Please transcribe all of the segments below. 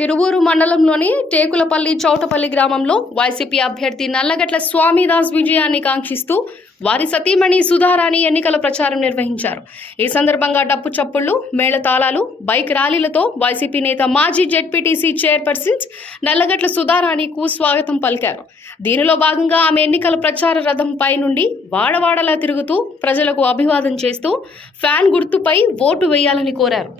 తిరువూరు మండలంలోని టేకులపల్లి చౌటపల్లి గ్రామంలో వైసీపీ అభ్యర్థి నల్లగట్ల స్వామిదాస్ విజయాన్ని కాంక్షిస్తూ వారి సతీమణి సుధారాణి ఎన్నికల ప్రచారం నిర్వహించారు. ఈ సందర్భంగా డప్పు చప్పుళ్ళు మేళతాళాలు బైక్ ర్యాలీలతో వైసీపీ నేత మాజీ జెడ్పీటీసీ చైర్పర్సన్స్ నల్లగట్ల సుధారాణికు స్వాగతం పలికారు. దీనిలో భాగంగా ఆమె ఎన్నికల ప్రచార రథంపై నుండి వాడవాడలా తిరుగుతూ ప్రజలకు అభివాదం చేస్తూ ఫ్యాన్ గుర్తుపై ఓటు వేయాలని కోరారు.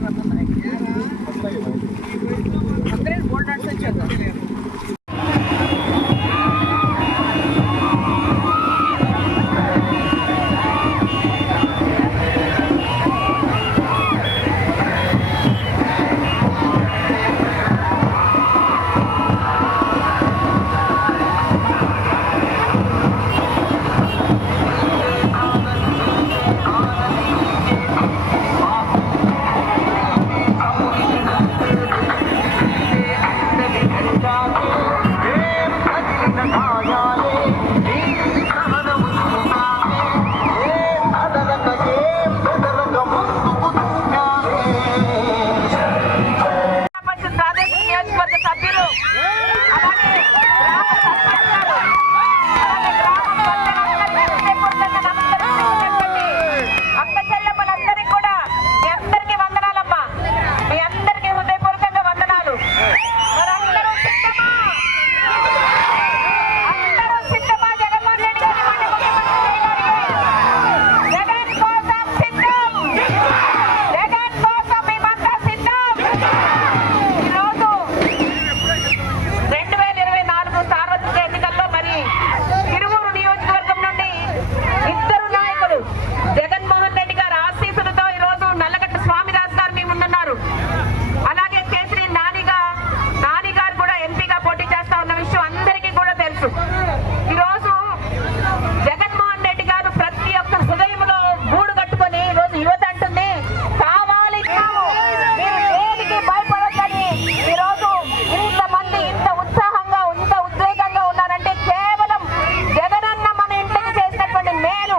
Gracias. ちゃんだ。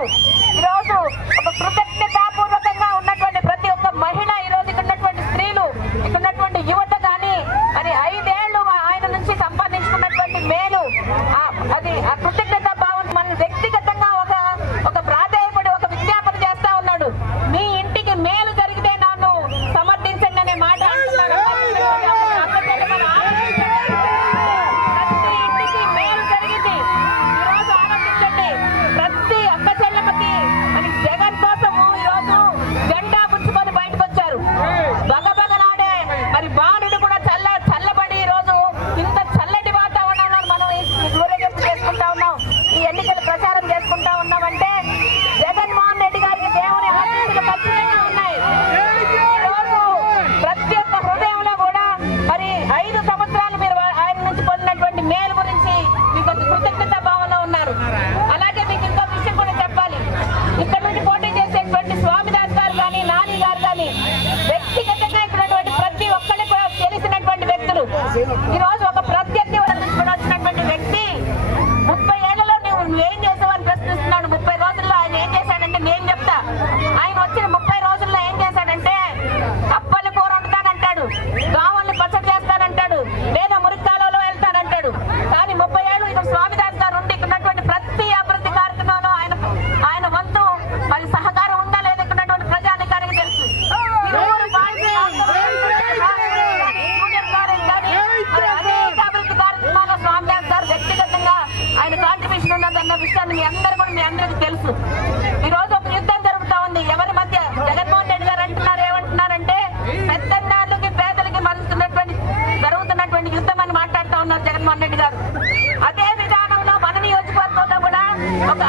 Oh! అన్న విషయాన్ని మీ అందరు కూడా మీ అందరికి తెలుసు. ఈ రోజు ఒక యుద్ధం జరుగుతా ఉంది. ఎవరి మధ్య జగన్మోహన్ రెడ్డి గారు అంటున్నారు ఏమంటున్నారంటే పెద్దన్నాళ్ళకి పేదలకి మరుస్తున్నటువంటి జరుగుతున్నటువంటి యుద్ధం అని మాట్లాడుతా ఉన్నారు జగన్మోహన్ రెడ్డి గారు. అదే విధానంలో మన నియోజకవర్గంలో కూడా ఒక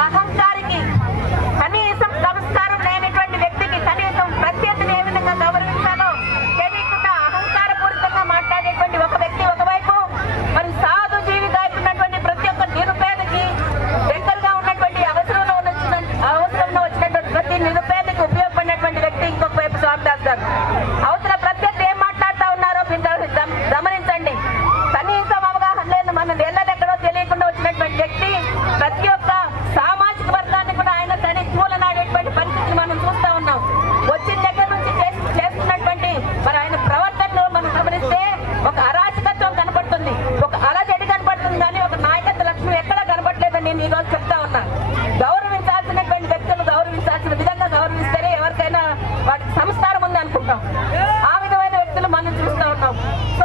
দেখাবো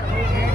Bulacan.